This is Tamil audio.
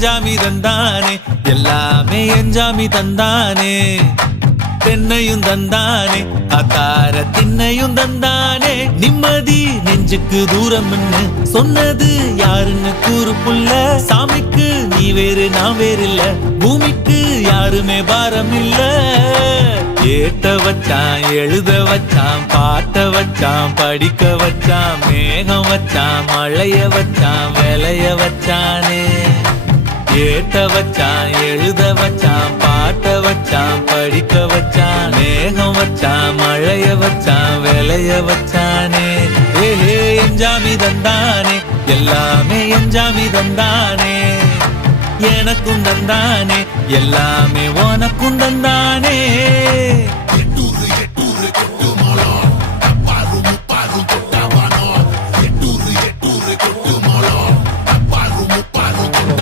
எஞ்சாமி தந்தானே எல்லாமே எஞ்சாமி தந்தானே தென்னையும் தந்தானே அக்கார திண்ணையும் தந்தானே நிம்மதி நெஞ்சுக்கு தூரம் சொன்னது யாருன்னு கூறு புள்ள சாமிக்கு நீ வேறு நான் வேறு இல்ல பூமிக்கு யாருமே பாரம் இல்ல ஏத்த வச்சான் எழுத வச்சான் பாட்ட வச்சான் படிக்க வச்சான் மேகம் வச்சான் மழைய வச்சான் விளைய வச்சானே ஏத்த வச்சான் எழுத வச்சான் பாட்ட வச்சான் படிக்க வச்சான் மேகம் வச்சான் மழைய வச்சான் விளைய வச்சானே ஏஹே எஞ்சாமி தந்தானே எல்லாமே எஞ்சாமி தந்தானே எனக்கும் தந்தானே எல்லாமே உனக்கும் தந்தானே